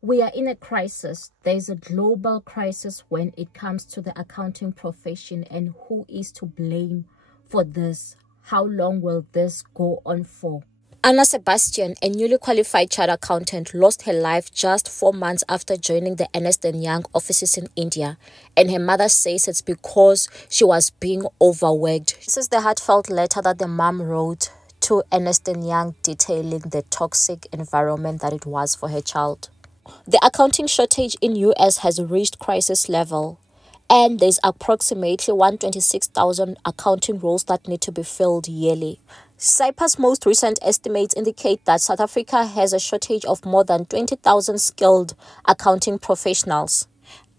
We are in a crisis. There's a global crisis when it comes to the accounting profession, and who is to blame for this? How long will this go on for? Anna Sebastian, a newly qualified chartered accountant, lost her life just 4 months after joining the Ernst & Young offices in India, and her mother says it's because she was being overworked. This is the heartfelt letter that the mom wrote to Ernst & Young detailing the toxic environment that it was for her child. The accounting shortage in US has reached crisis level, and there's approximately 126,000 accounting roles that need to be filled yearly. CIPA's most recent estimates indicate that South Africa has a shortage of more than 20,000 skilled accounting professionals.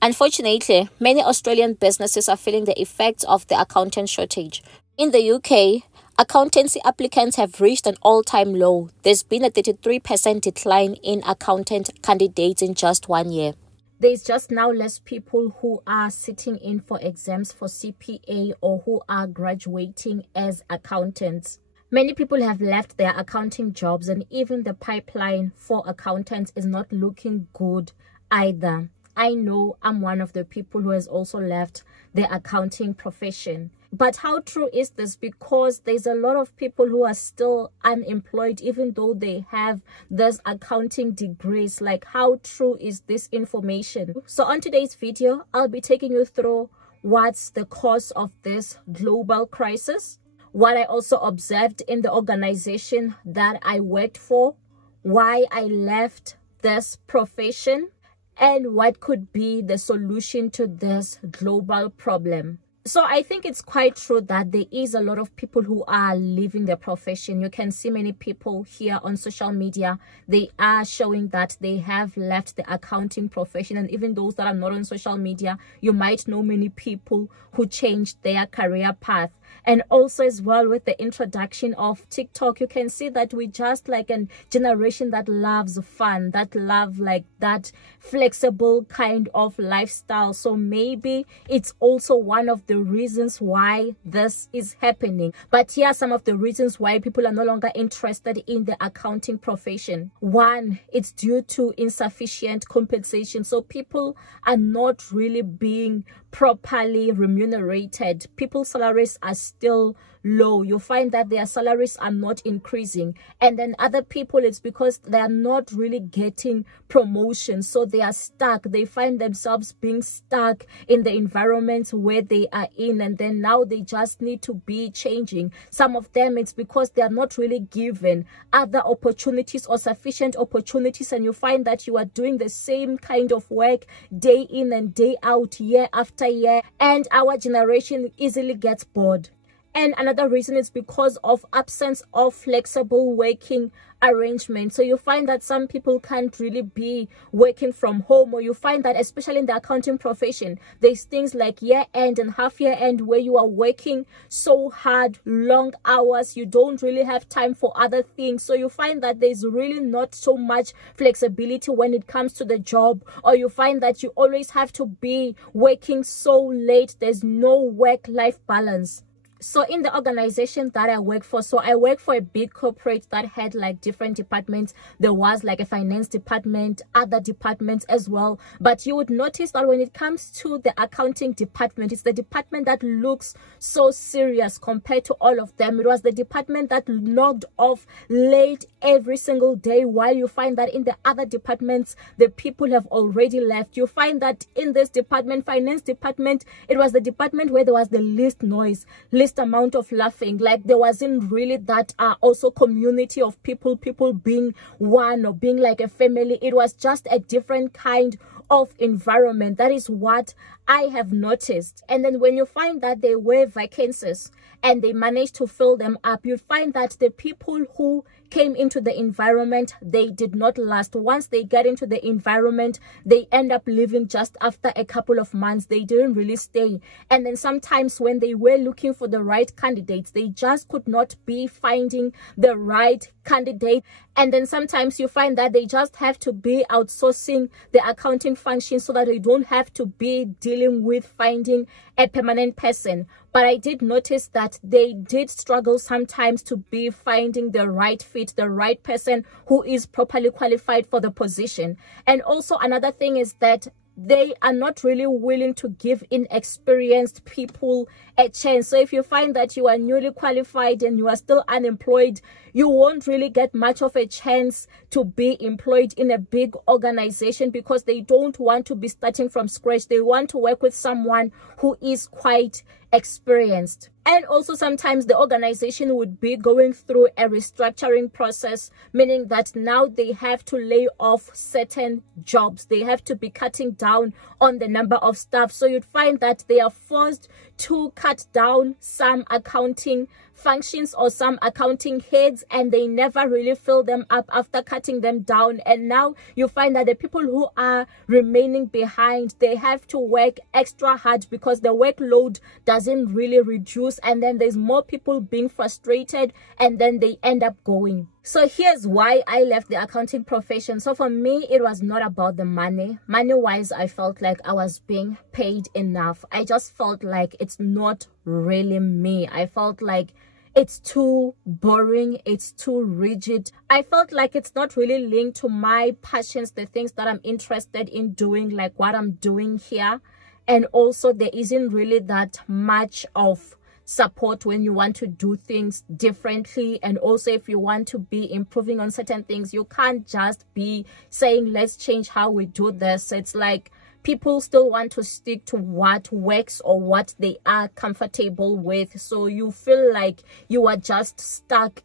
Unfortunately, many Australian businesses are feeling the effects of the accountant shortage. In the UK, accountancy applicants have reached an all-time low. There's been a 33% decline in accountant candidates in just 1 year. There's just now less people who are sitting in for exams for CPA or who are graduating as accountants. Many people have left their accounting jobs, and even the pipeline for accountants is not looking good either. I know I'm one of the people who has also left the accounting profession. But how true is this? Because there's a lot of people who are still unemployed even though they have this accounting degrees. Like, how true is this information? So on today's video, I'll be taking you through what's the cause of this global crisis, what I also observed in the organization that I worked for, why I left this profession, and what could be the solution to this global problem. So I think it's quite true that there is a lot of people who are leaving the profession. You can see many people here on social media. They are showing that they have left the accounting profession. And even those that are not on social media, you might know many people who changed their career path. And also as well with the introduction of TikTok, you can see that we just like a generation that loves fun, that love like that flexible kind of lifestyle. So maybe it's also one of the reasons why this is happening. But here are some of the reasons why people are no longer interested in the accounting profession. One, it's due to insufficient compensation. So people are not really being properly remunerated. People's salaries are still low. You find that their salaries are not increasing, and then other people, it's because they are not really getting promotions, so they are stuck. They find themselves being stuck in the environment where they are in, and then now they just need to be changing. Some of them, it's because they are not really given other opportunities or sufficient opportunities, and you find that you are doing the same kind of work day in and day out, year after year, and our generation easily gets bored. And another reason is because of absence of flexible working arrangement. So you find that some people can't really be working from home, or you find that especially in the accounting profession, there's things like year end and half year end where you are working so hard, long hours, you don't really have time for other things. So you find that there's really not so much flexibility when it comes to the job, or you find that you always have to be working so late. There's no work-life balance. So in the organization that I work for, so I work for a big corporate that had like different departments. There was like a finance department, other departments as well. But you would notice that when it comes to the accounting department, it's the department that looks so serious compared to all of them. It was the department that logged off late every single day, while you find that in the other departments, the people have already left. You find that in this department, finance department, it was the department where there was the least noise, least amount of laughing. Like there wasn't really that also community of people being one or being like a family. It was just a different kind of environment. That is what I have noticed. And then when you find that there were vacancies and they managed to fill them up, you find that the people who came into the environment, they did not last. Once they get into the environment, they end up leaving just after a couple of months. They didn't really stay. And then sometimes when they were looking for the right candidates, they just could not be finding the right candidate. And then sometimes you find that they just have to be outsourcing the accounting function so that they don't have to be dealing with finding a permanent person. But I did notice that they did struggle sometimes to be finding the right fit fit, the right person who is properly qualified for the position. And also another thing is that they are not really willing to give inexperienced people a chance. So if you find that you are newly qualified and you are still unemployed, you won't really get much of a chance to be employed in a big organization, because they don't want to be starting from scratch. They want to work with someone who is quite experienced. And also sometimes the organization would be going through a restructuring process, meaning that now they have to lay off certain jobs. They have to be cutting down on the number of staff. So you'd find that they are forced to cut down some accounting functions or some accounting heads, and they never really fill them up after cutting them down. And now you find that the people who are remaining behind, they have to work extra hard because the workload doesn't really reduce, and then there's more people being frustrated, and then they end up going. So here's why I left the accounting profession. So for me, it was not about the money. Money-wise, I felt like I was being paid enough. I just felt like it's not really me. I felt like it's too boring, it's too rigid. I felt like it's not really linked to my passions, the things that I'm interested in doing, like what I'm doing here. And also there isn't really that much of support when you want to do things differently. And also if you want to be improving on certain things, you can't just be saying let's change how we do this. It's like people still want to stick to what works or what they are comfortable with. So you feel like you are just stuck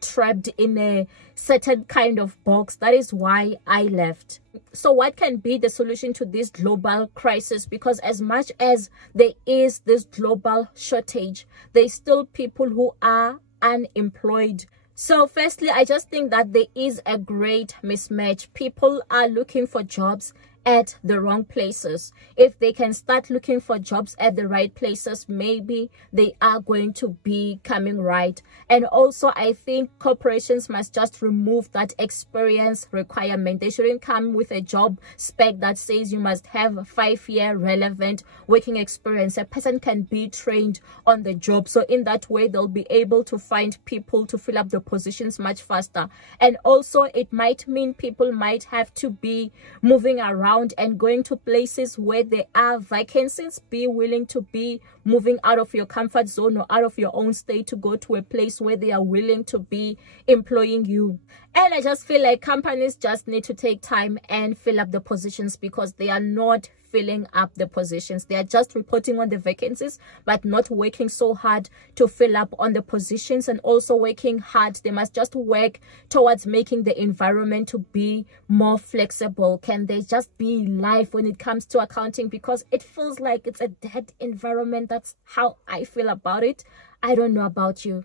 trapped in a certain kind of box. That is why I left. So what can be the solution to this global crisis? Because as much as there is this global shortage, there's still people who are unemployed. So firstly, I just think that there is a great mismatch. People are looking for jobs at the wrong places. If they can start looking for jobs at the right places, maybe they are going to be coming right. And also I think corporations must just remove that experience requirement. They shouldn't come with a job spec that says you must have a 5-year relevant working experience. A person can be trained on the job, so in that way they'll be able to find people to fill up the positions much faster. And also it might mean people might have to be moving around and going to places where there are vacancies. Be willing to be moving out of your comfort zone or out of your own state to go to a place where they are willing to be employing you. And I just feel like companies just need to take time and fill up the positions, because they are not filling up the positions. They are just reporting on the vacancies but not working so hard to fill up on the positions. And also working hard, they must just work towards making the environment to be more flexible. Can they just be live when it comes to accounting? Because it feels like it's a dead environment. That's how I feel about it. I don't know about you.